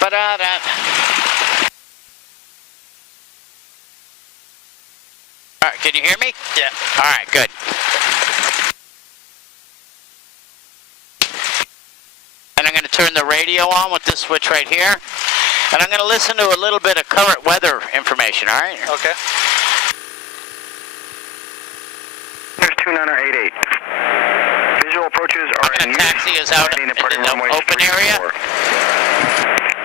Ba-da-da. All right, can you hear me? Yeah. All right, good. And I'm going to turn the radio on with this switch right here. And I'm going to listen to a little bit of current weather information, all right? Okay. There's 2988. Visual approaches are in use. Taxi is out in the open area.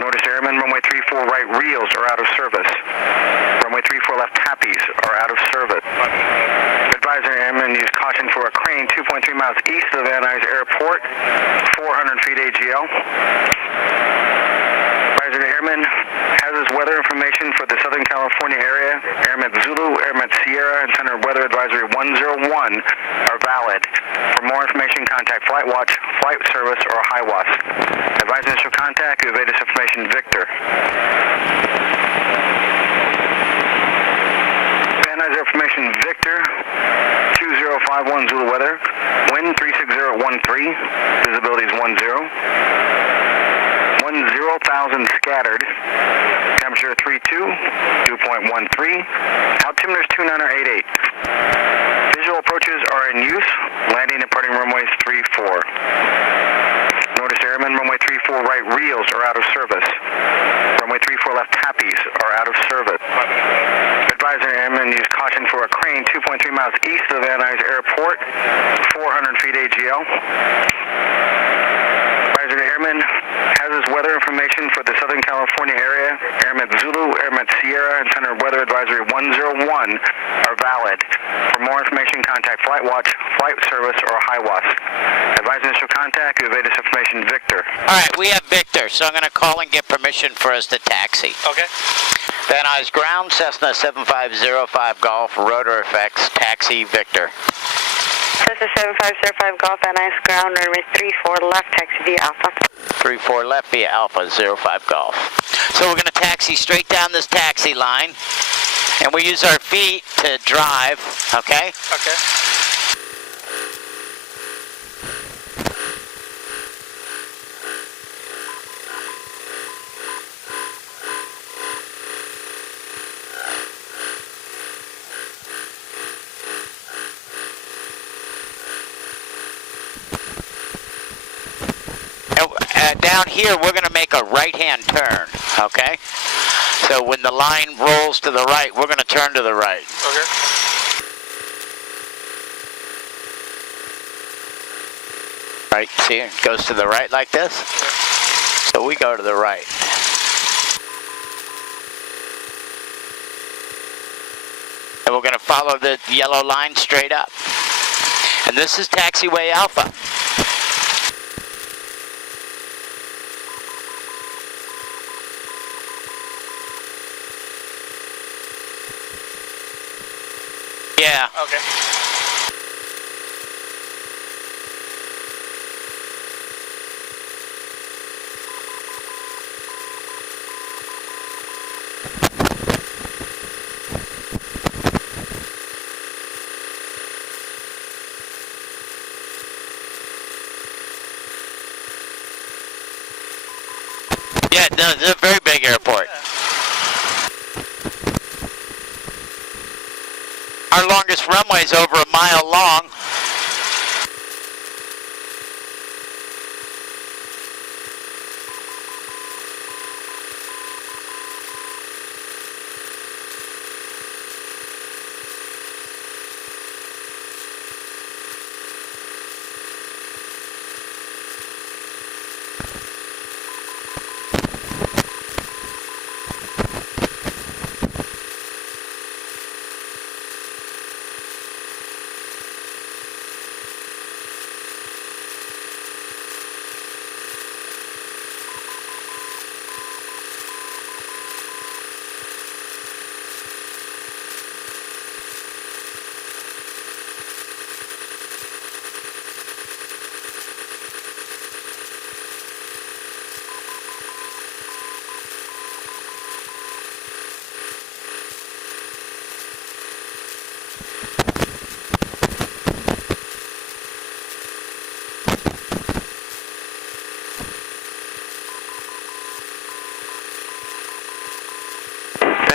Notice airmen, runway 34 right reels are out of service. Runway 34 left tappies are out of service. Advisor airmen use caution for a crane 2.3 miles east of Van Nuys Airport, 400 feet AGL. Advisor airmen hazardous weather information for the Southern California area. Airmen Zulu, Airmen Sierra, and Center Weather Advisory 101 are valid. For more information, contact Flight Watch, Flight Service, or HIWAS. Advise initial contact, you evade this information, Victor. Van Nuys information, Victor, 2051 Zulu weather, wind 36013, visibility is 10. 10,000 scattered, temperature 32, dew point 13, altimeter 2988. Visual approaches are in use, landing and departing runways 34. Notice airmen, runway 34 right reels are out of service. Runway 34 left tappies are out of service. Advisor airmen use caution for a crane 2.3 miles east of Van Nuys Airport, 400 feet AGL. Advisor airmen hazardous weather information for the Southern California area. Airmen Zulu, Airmen Sierra, and Center Weather Advisory 101 are valid. For more information, contact Flight Watch, Flight Service, or HIWAS. Advise initial contact, you evade this information, Victor. All right, we have Victor, so I'm going to call and get permission for us to taxi. Okay. Van Nuys ground, Cessna 7505 Golf, ROTOR F, taxi Victor. Cessna 7505 Golf, Van Nuys ground, runway 34 left, taxi via Alpha. 34 left via Alpha, 05 Golf. So we're going to taxi straight down this taxi line, and we use our feet to drive, okay? Okay. Down here, we're going to make a right-hand turn, okay? So when the line rolls to the right, we're going to turn to the right. Okay. Right, see, it goes to the right like this. So we go to the right. And we're going to follow the yellow line straight up. And this is taxiway Alpha. Yeah. Okay. Yeah, no, it's a very big airport. Yeah. Our longest runway is over a mile long.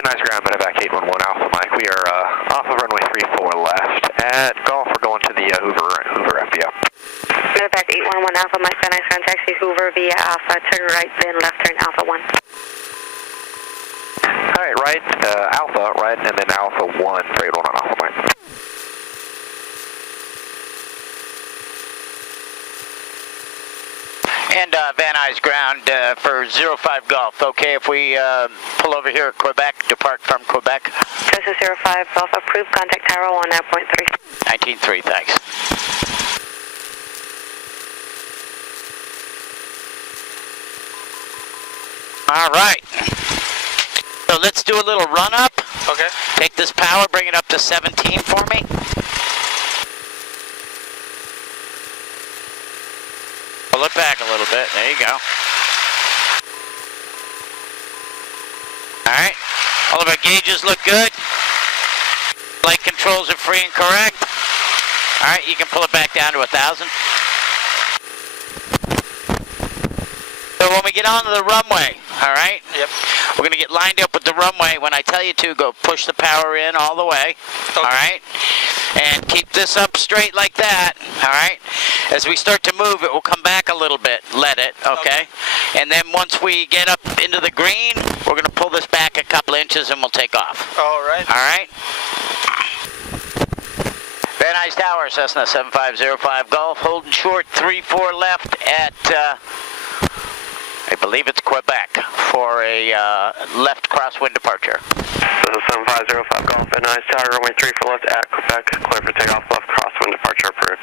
Van Nuys ground, medevac 811 Alpha Mike. We are off of runway 34 left at Golf. We're going to the Hoover F, yeah. Medevac 811 Alpha Mike, Van Nuys ground taxi Hoover via Alpha, turn right, then left turn Alpha 1. Alright, right, Alpha, right, and then Alpha 1 for 811 Alpha Mike. And Van Nuys ground for 05 Golf. Okay, if we pull over here at Quebec, depart from Quebec. This is 05 Golf, approved, contact Tower 1 at point 3. 19.3, thanks. All right. So let's do a little run up. Okay. Take this power, bring it up to 17 for me. Pull it back a little bit. There you go. All right. All of our gauges look good. Flight controls are free and correct. All right, you can pull it back down to 1,000. So when we get onto the runway, all right? Yep. We're going to get lined up with the runway. When I tell you to, go push the power in all the way, Okay. all right? And keep this up straight like that, all right? As we start to move, it will come back a little bit. Let it, okay? And then once we get up into the green, we're going to pull this back a couple inches and we'll take off. All right. All right? Van Nuys Tower, Cessna 7505 Golf, holding short 34 left at, I believe it's Quebec, for a left crosswind departure. This is 7505 Golf, Van Nuys Tower, runway 34 left at Quebec, clear for takeoff, left crosswind departure approved.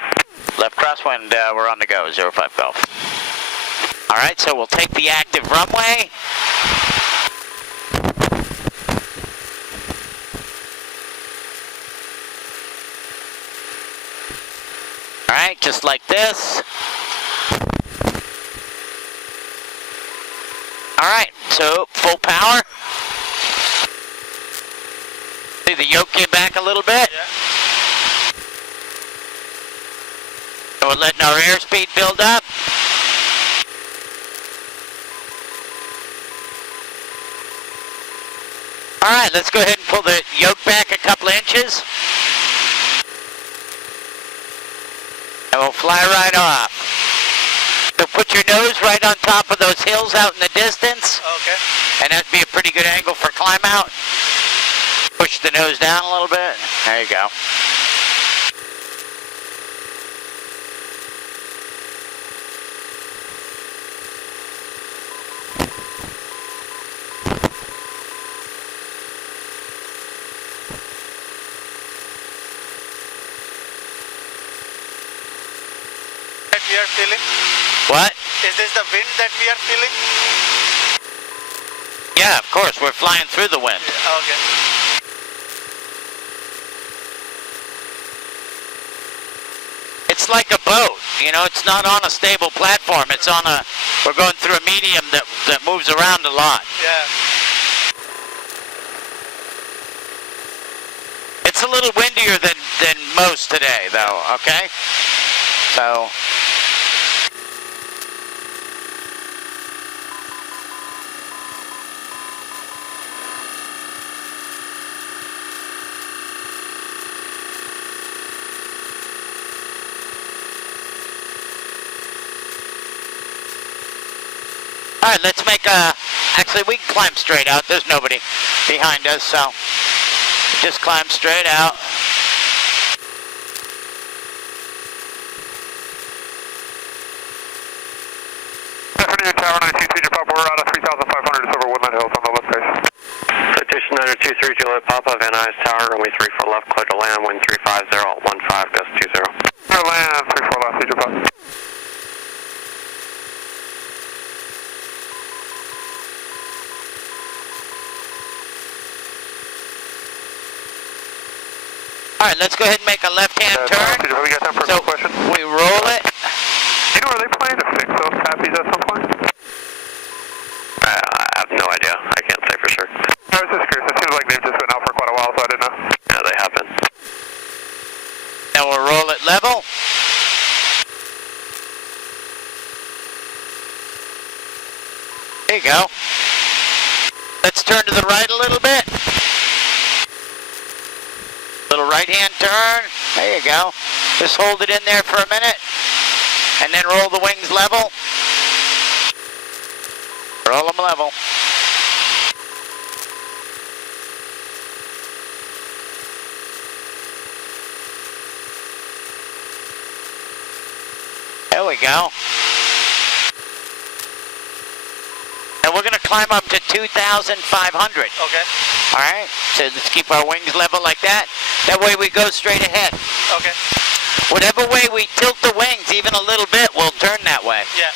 Left crosswind, we're on the go, 05 Golf. All right, so we'll take the active runway. All right, just like this. All right, so full power. See the yoke came back a little bit. Yeah. And we're letting our airspeed build up. All right, let's go ahead and pull the yoke back a couple inches. And we'll fly right off. So put your nose right on top of those hills out in the distance. Okay. And that'd be a pretty good angle for climb out. Push the nose down a little bit. There you go. That we are feeling? What? Is this the wind that we are feeling? Yeah, of course. We're flying through the wind. Okay. It's like a boat, you know, it's not on a stable platform. It's on a, we're going through a medium that moves around a lot. Yeah. It's a little windier than most today, though, okay? So, all right, let's make a, actually we can climb straight out. There's nobody behind us, so just climb straight out. Tower 923 Japan, we're out of 3,500, it's over Woodland Hills on the left face. Citation 923 Juliet Papa, Van Nuys Tower, runway 34 left, clear to land, wind 350, 15, gust 20. Clear land, 34 left, Japan. All right, let's go ahead and make a left-hand turn. We got time for So a question? we roll it. You know, are they planning to fix those tappies at some point? I have no idea. I can't say for sure. I was just curious. It seems like they've just been out for quite a while, so I didn't know. Yeah, they have been. And we'll roll it level. There you go. Let's turn to the right a little bit. Little right-hand turn. There you go. Just hold it in there for a minute. And then roll the wings level. Roll them level. There we go. And we're going to climb up to 2,500. Okay. All right? So let's keep our wings level like that. That way we go straight ahead. Okay. Whatever way we tilt the wings, even a little bit, we'll turn that way. Yeah.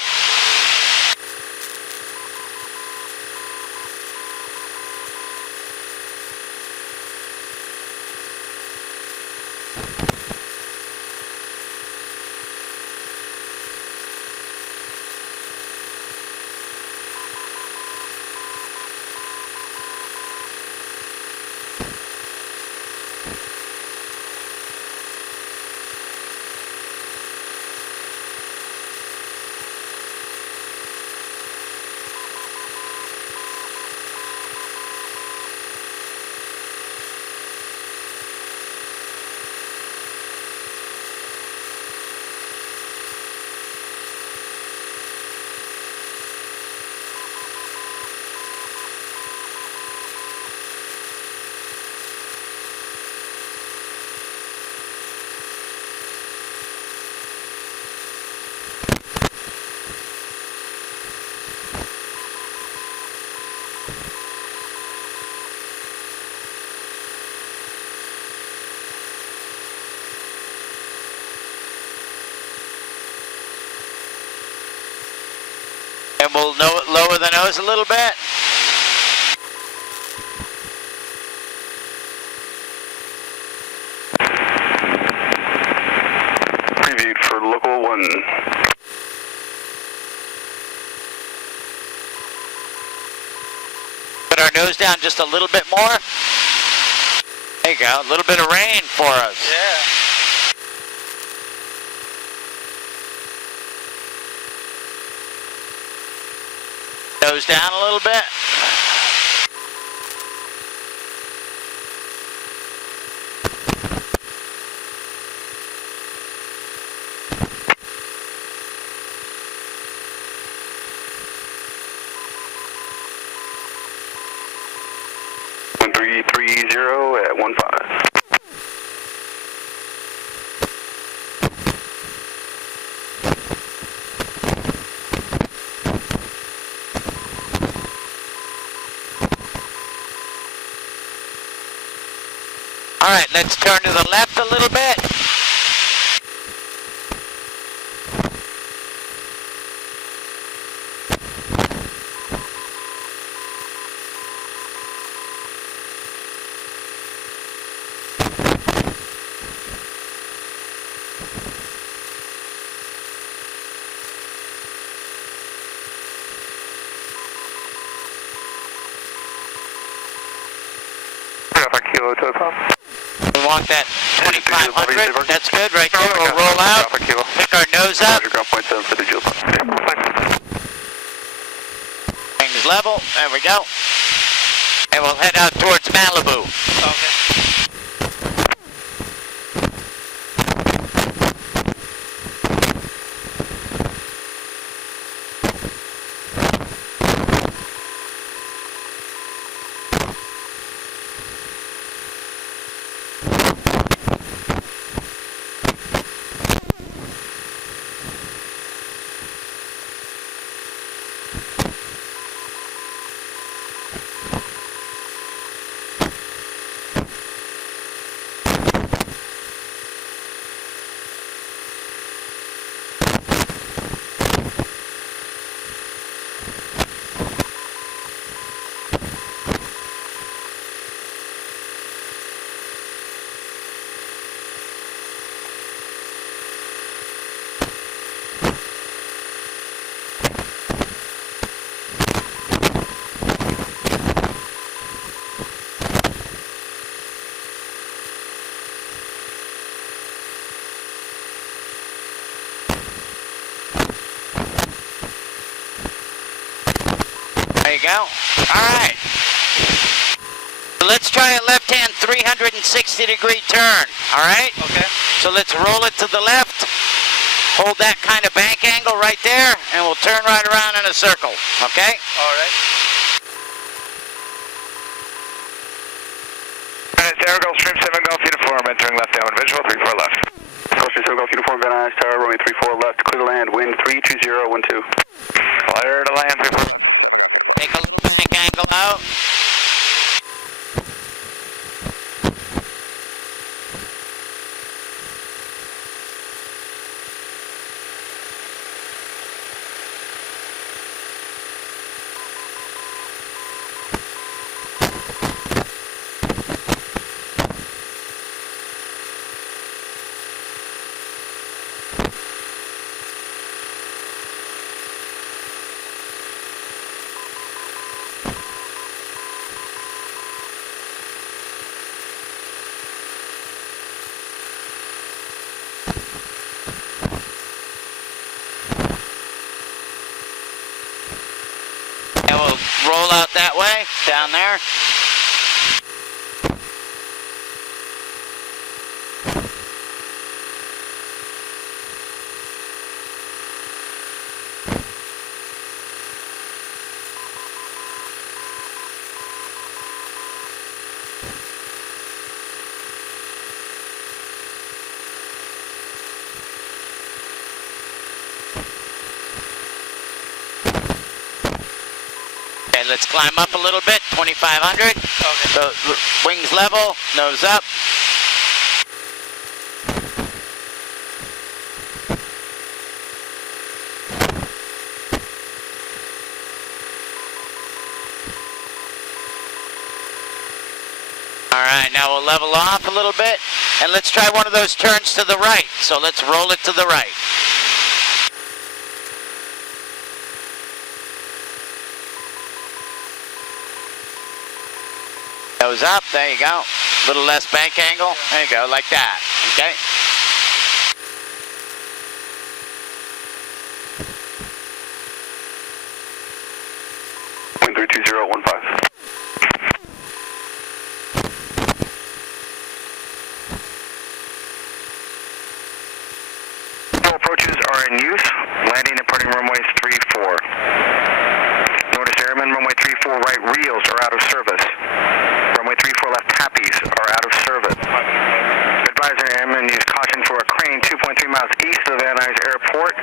And we'll lower the nose a little bit. Previewed for local 1. Put our nose down just a little bit more. There you go, a little bit of rain for us. Yeah. Nose down a little bit. One 330 at 15. All right, let's turn to the left a little bit. Kilo to the top. We want that 2,500. That's good right there. We'll roll out. Pick our nose up. Wings level. There we go. And we'll head out towards Malibu. Okay. There you go. All right. Let's try a left-hand 360-degree turn, all right? Okay. So let's roll it to the left, hold that kind of bank angle right there, and we'll turn right around in a circle, okay? All right. Air Gulf Stream 7 Golf Uniform, entering left down visual, 34 left. Gulf Stream 7 Golf Uniform, Van Nuys Tower, runway 34 left, clear to land, wind 32012. Clear to land, 34 left. Take a little bank angle out. And we'll roll out that way, down there. Okay, let's climb up a little bit, 2,500. Okay. So wings level, nose up. All right, now we'll level off a little bit, and let's try one of those turns to the right. So let's roll it to the right. Nose up, there you go. A little less bank angle, there you go, like that, okay? Wind 32015. Approaches are in use. Landing and departing runways 34. Notice airmen, runway 34 right reels are out of service. Runway 34 left tappies are out of service. Advisor airmen use caution for a crane 2.3 miles east of Van Nuys Airport,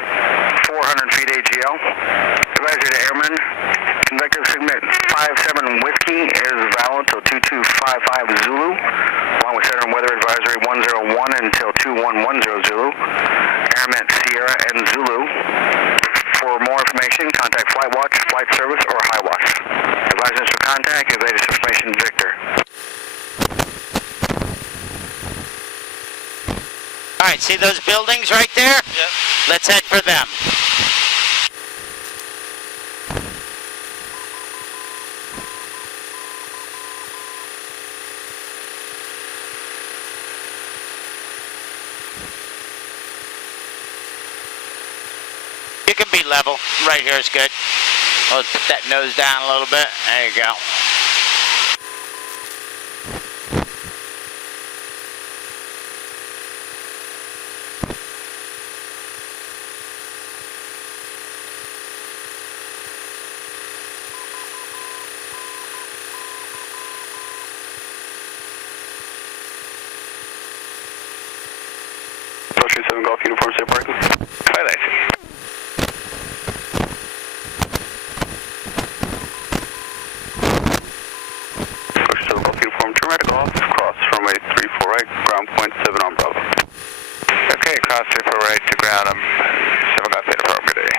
400 feet AGL. Advisor to airmen, convective segment 57 Whiskey is valid till 2255 Zulu, along with center and weather advisory 101 until 2110 Zulu. Airmen Sierra and Zulu. For more information, contact Flight Watch, Flight Service, or High Watch. Advisors for contact is latest information Victor. All right, see those buildings right there? Yep. Let's head for them. You can be level. Right here is good. We'll put that nose down a little bit. There you go. Approach 7 Golf Uniform, safe parking. Highlight. Approach 7 Golf Uniform, turn right to golf, cross runway 34 right, ground point 7 on Bravo. Okay, cross 34 right to ground. 7 Golf Uniform, good day.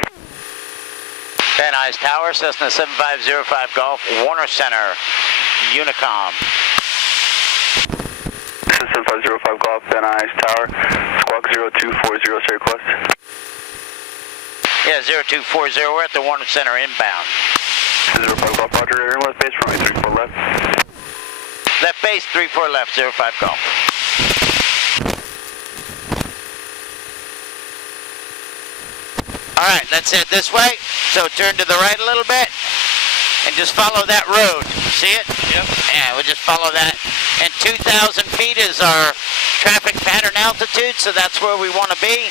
Van Nuys Tower, Cessna 7505 Golf, Warner Center, Unicom. This is 7505 Golf, Van Nuys Tower, squawk 0240, say request. Yeah, 0240, we're at the Warner Center inbound. This is 05 Golf, Roger, air left base, runway 34 left. Left base, 34 left, 05 Golf. All right, let's head this way. So turn to the right a little bit. and just follow that road. See it? Yep. Yeah, we'll just follow that. And 2,000 feet is our traffic pattern altitude, so that's where we want to be.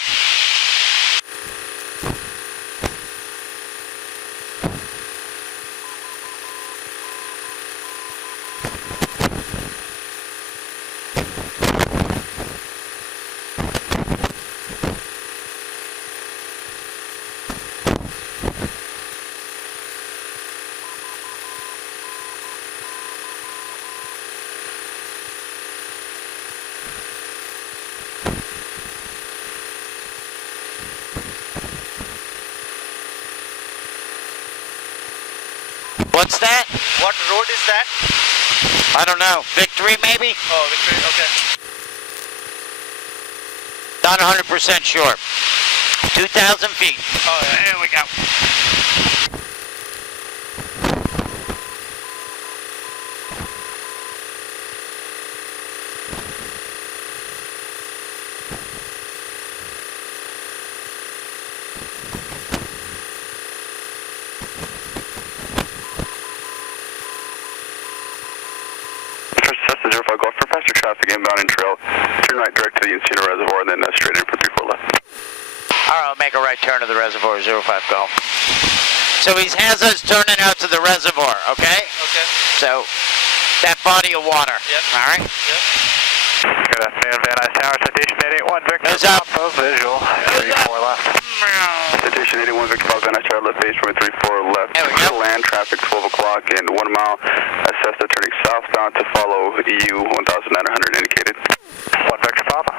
What's that? What road is that? I don't know. Victory, maybe? Oh, Victory, okay. Not 100% sure. 2,000 feet. Oh, yeah. There we go. Cessna 05 Golf for faster traffic inbound and trail. Turn right direct to the Encino Reservoir and then straight in for 34 left. All right, I'll make a right turn to the reservoir, 05 Golf. So he has us turning out to the reservoir, okay? Okay. So, that body of water. Yep. All right? Yep. Good afternoon, Van Nuys Tower, citation 881, Victor. Nose up. Papa, visual, 34 left. Citation 81, Victor Papa, Van Nuys Tower, left base, runway 34 left. There we go. Clear land traffic, 12 o'clock and 1 mile. Cessna turning southbound to follow EU 1900 indicated. 1 Victor Papa.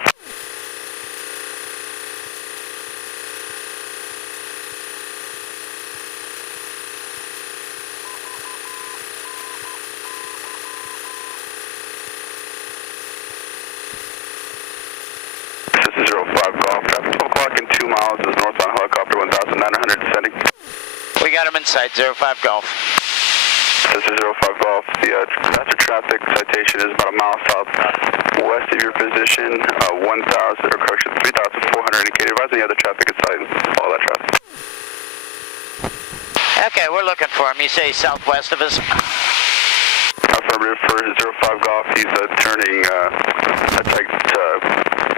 This is 05 Golf, traffic 12 o'clock and 2 miles is northbound helicopter 1900 descending. We got him in sight, 05 Golf. This is 05 Golf. The faster traffic citation is about a mile southwest of your position, 1,000, or correction, 3,400 indicated. Advise any other traffic inside and follow that traffic. Okay, we're looking for him. You say southwest of us? Affirmative for 05 Golf. He's turning attack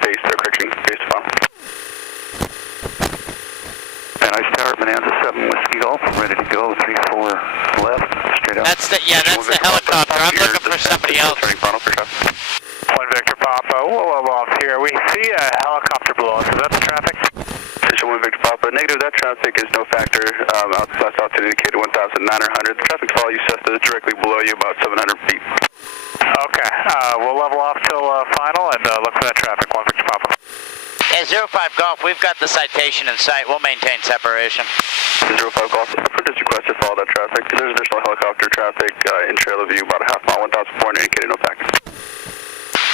base, correction, base to final. Van Nuys Tower, Bonanza 7 Whiskey Golf, ready to go, 34 left, straight out. That's the helicopter. I'm looking for somebody else. Turning final for traffic. 1 Victor Papa, we'll level off here. We see a helicopter below us. Is that the traffic? Station 1 Victor Papa, negative, that traffic is no factor. That's altitude indicated 1,900. The traffic follow you, Cessna, is directly below you, about 700 feet. Okay, we'll level off till final and look for that traffic. 1 Victor Papa. Yeah, 05 Golf, we've got the citation in sight. We'll maintain separation. 05 Golf, approved as requested, follow that traffic. There's additional helicopter traffic in trail of you, about a half mile, 1,400 indicated, no factor.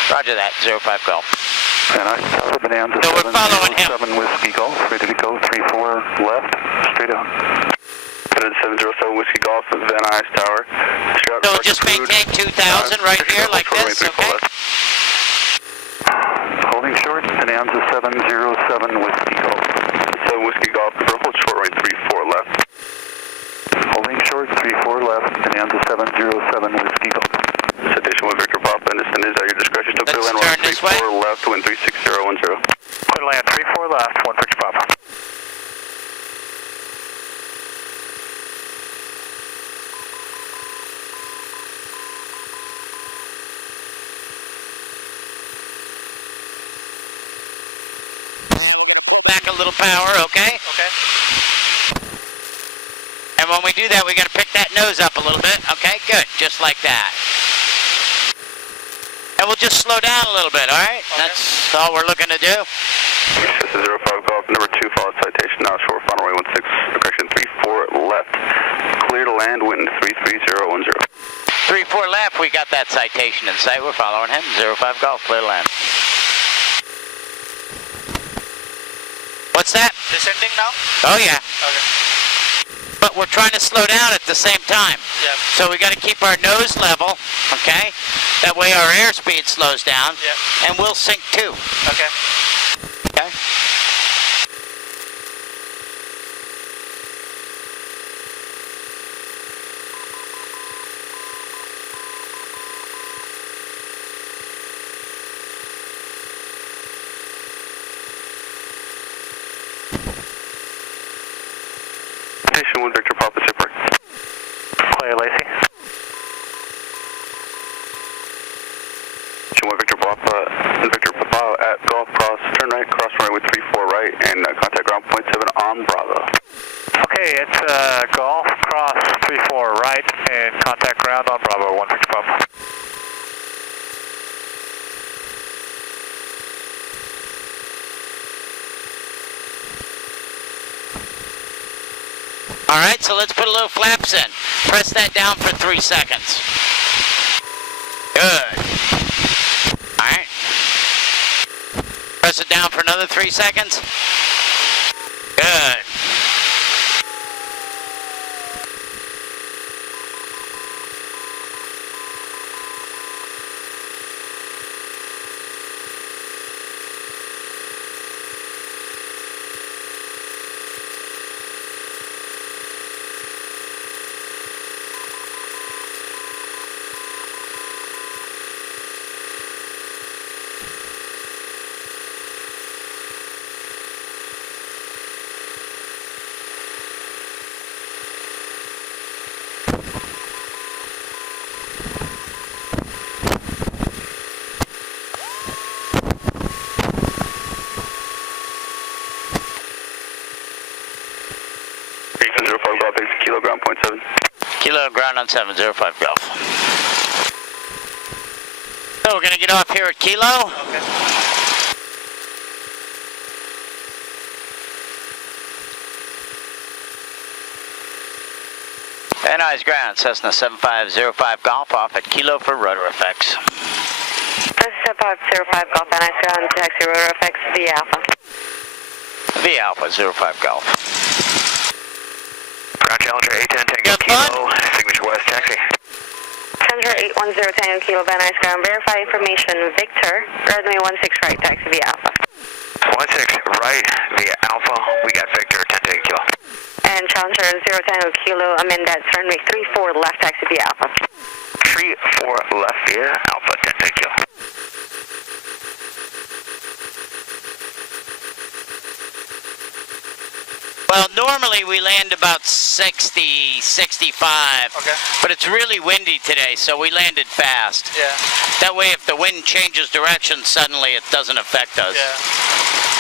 Roger that, 05 Golf. Van Nuys Tower, Bonanza So we're following him. 7 Whiskey Golf, ready to go, 34 left, straight out. 707 Whiskey Golf, Van Nuys Tower. So we'll just maintain 2,000 right here like this, okay? Holding short, Bonanza 707 Whiskey Golf. 7 Whiskey Golf, hold short right 34 left. Holding short, 34 left, Bonanza 707 Whiskey Golf. Citation 1 Victor Papa, and this is at your discretion. Still clear land, turn this way. 34 left, wind 36010. Clear land 34 left, 1 Victor Papa. Back a little power, okay? Okay. And when we do that, we got to pick that nose up a little bit. Okay, good. Just like that. And we'll just slow down a little bit, all right? Okay. That's all we're looking to do. This is 05 Golf, number 2, follow citation now, short final runway 16, correction 34 left. Clear to land, wind 33010. 3-4 left, we got that citation in sight. We're following him. 05 Golf, clear to land. What's that? Descending now? Oh, yeah. Okay. But we're trying to slow down at the same time. Yeah. So we got to keep our nose level, okay? That way our airspeed slows down, Yeah. and we'll sink too. Okay. Okay? Station 1 Victor Papa Zipper. Clear, Lacey. Station 1 Victor Papa at Golf Cross, turn right, cross runway with 34 right, and contact ground point 7 on Bravo. Okay, it's Golf Cross 34 right, and contact ground on Bravo 16 Papa. All right, so let's put a little flaps in. Press that down for 3 seconds. Good. All right. Press it down for another 3 seconds. Good. Kilo ground point 7. Kilo ground on 705 Golf. So we're gonna get off here at Kilo. Okay. And eyes ground, Cessna 7505 Golf off at Kilo for rotor effects. This is 7505 Golf, and I ground taxi rotor effects via Alpha. V Alpha 05 Golf. Ground Challenger 810 Tango Yep, Kilo, signature west taxi. Challenger 810 Tango Kilo, Van Nuys ground, verify information, Victor, runway 16 right, taxi via Alpha. 16 right via Alpha, we got Victor 10 Tango Kilo. And Challenger 0 Tango Kilo, amend that, runway 34 left, taxi via Alpha. 34 left via Alpha 10 Tango Kilo. Well, normally we land about 60, 65. Okay. But it's really windy today, so we landed fast. Yeah. That way, if the wind changes direction suddenly, it doesn't affect us. Yeah.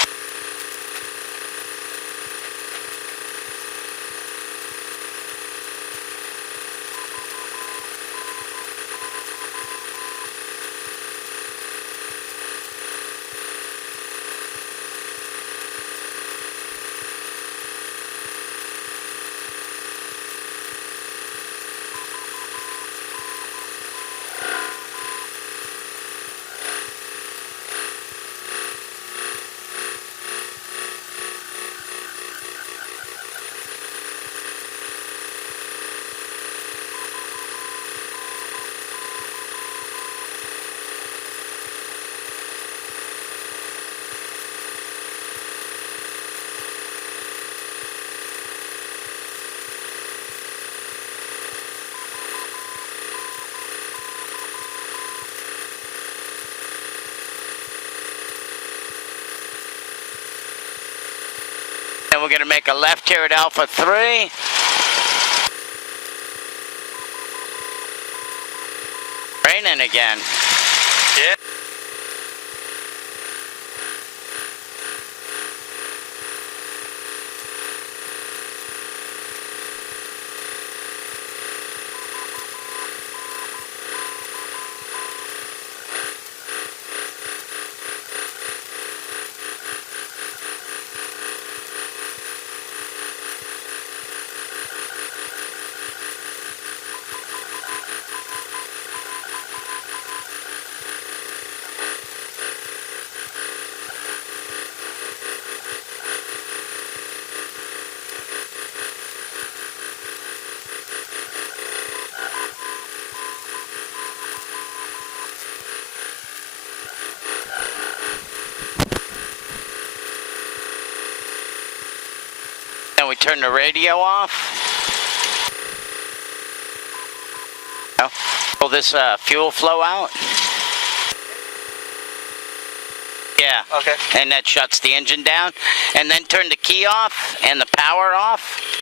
And we're going to make a left here at Alpha 3. Raining again. Yeah. Then we turn the radio off. Oh, pull this fuel flow out. Yeah. Okay. And that shuts the engine down. And then turn the key off and the power off.